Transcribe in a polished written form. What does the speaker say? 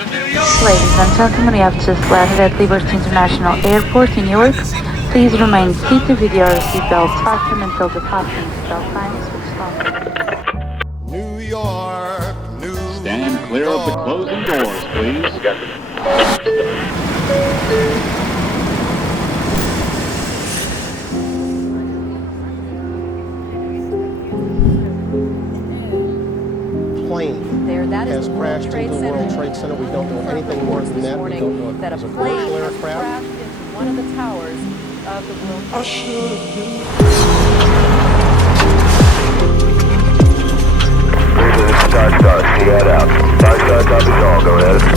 Ladies and gentlemen, we have just landed at Liberty International Airport in Newark. Please remain seated with your seatbelts fastened until the passing bell signs will stop. New York, New Stand clear of the closing doors, please. plane That is has the crashed World Trade into the Center. World Trade Center. We don't know anything more than that. We don't know if that it a was a plane commercial has aircraft. crashed into one of the towers of the World Trade Center. This is Star, see that out. Star, copy all, go ahead.